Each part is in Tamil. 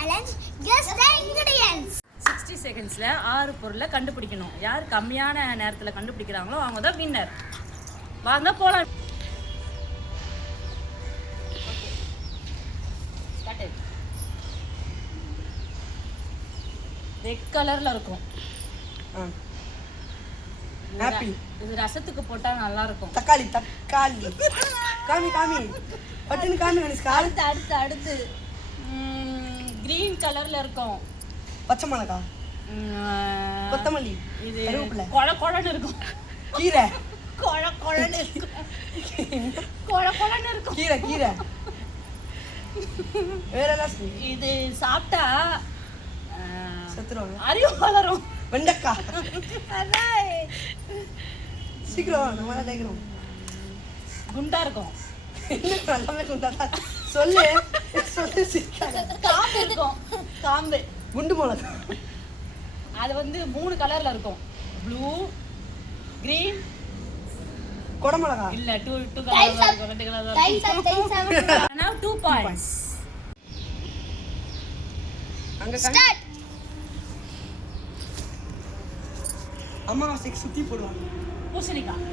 சேலஞ்ச் கெஸ் தி இன்கிரிடியன்ட்ஸ் 60 செகண்ட்ஸ்ல 6 பொருளை கண்டுபிடிக்கணும். யார் கம்மியான நேரத்துல கண்டுபிடிக்கிறாங்களோ அவங்க தான் வின்னர். வாங்க போலாம். ரெட் கலர்ல இருக்கும். ஆப்பிள். இது ரசத்துக்கு போட்டா நல்லா இருக்கும். தக்காளி. காமி பட்டுன்னு காமி அனுஷ்கா. அடுத்து கிரீன் கலர்ல இருக்கும். பச்சை மிளகாய், கொத்தமல்லி, இது கருவேப்பிலை, கொழன்னு இருக்கும். கீரை, கொழன்னு இருக்கும். கீரை. வேற என்ன? இது சாப்பிட்டா செத்துருவாங்க. அறிவு வளரும். வெண்டைக்காய். சீக்கிரம் நம்ம கேட்கணும். குண்டா இருக்கும். எல்லாமே குண்டா தான். சொல்லு காம்பு இருக்கும். காம்பு. குண்டு மிளகா. அது வந்து 3 கலர்ல இருக்கும். ப்ளூ, கிரீன், கொடமிளகா. இல்ல 2 கலர்ல இருக்கும். 2 கலர்ல இருக்கும். Now 2 points. அங்க ஸ்டார்ட். அமாவாசைக்கு சுத்தி போடுவாங்க. பூசணிக்காய்.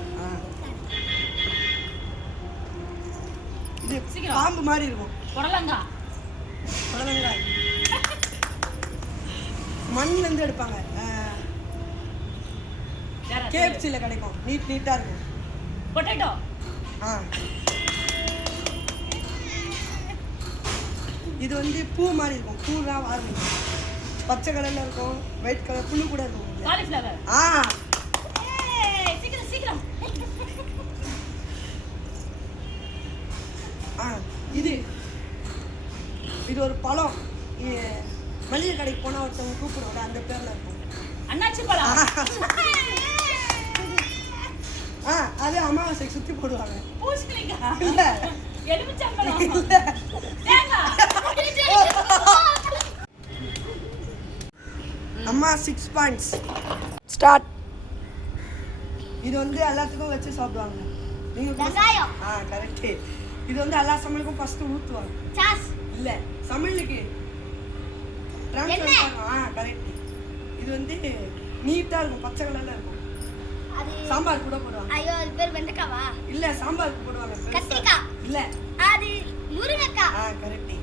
இது சீக்கிரம். பாம்பு மாதிரி இருக்கும். புடலங்காய். மண்ணுல இருந்து எடுப்பாங்க. கேப்சில கிடைக்கும். நீட்டா இருக்கும். பொட்டேட்டோ. இது வந்து பூ மாதிரி இருக்கும். பூலாம் வாரும். பச்சை கலர்ல இருக்கும். ஒயிட் கலர் புல்லு கூட இருக்கும். காலிஃப்ளவர். சீக்கிரம். இது ஒரு பழம். மளிகை கடைக்கு போனா ஒருத்தவங்க கூப்பிடுவாங்க. அந்த பேர்ல இருக்கும். அன்னாச்சி பழம். அது அமாவாசைக்கு சுத்தி போடுவாங்க. பூசணிக்காய். இல்ல, எலுமிச்சம்பழம். தேங்காய். அம்மா 6 பாயிண்ட்ஸ். ஸ்டார்ட். இது வந்து எல்லாத்துக்கும் வச்சு சாப்பிடுவாங்க. நீங்க வெங்காயம். கரெக்ட். இது வந்து எல்லா சமையலுக்கும் ஃபர்ஸ்ட் ஊத்துவாங்க. சாஸ். இல்ல, சமையலுக்கு ட்ரான்ஸ்ஃபர். கரெக்ட். இது வந்து நீட்டா இருக்கும். பச்சை கலர்ல இருக்கும். அது சாம்பார் கூட போடுவாங்க. ஐயோ, அது பேர் வெண்டைக்காவா? இல்ல, சாம்பாருக்கு போடுவாங்க. கத்திரிக்காய். இல்ல, அது முருங்கைக்காய். கரெக்ட்.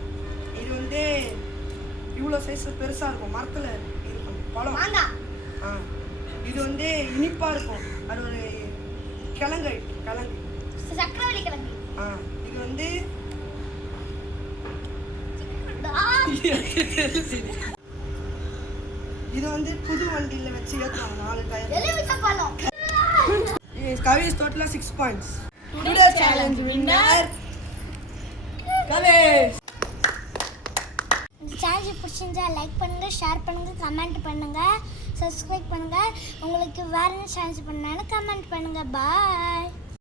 இது வந்து இவ்வளவு சைஸ் பெருசா இருக்கும். மரத்துல இருக்கும். பழம். மாங்காய். இது வந்து இனிப்பா இருக்கும். அது ஒரு கிழங்கு. சக்கரவள்ளி கிழங்கு. இது வந்து இது வந்து புது வண்டியில வச்சு ஏத்துவாங்க. 4 டயர். எலுமிச்சம்பழம். கவிஸ் டோட்டலா 6 பாயிண்ட்ஸ். டுடே சேலஞ்ச் வின்னர் கவிஸ். இந்த சேனல் பிடிச்சிருந்தா லைக் பண்ணுங்க, ஷேர் பண்ணுங்க, கமெண்ட் பண்ணுங்க, சப்ஸ்கிரைப் பண்ணுங்க. உங்களுக்கு வேற என்ன சேனல் பண்ணாலும் கமெண்ட் பண்ணுங்க. பாய்.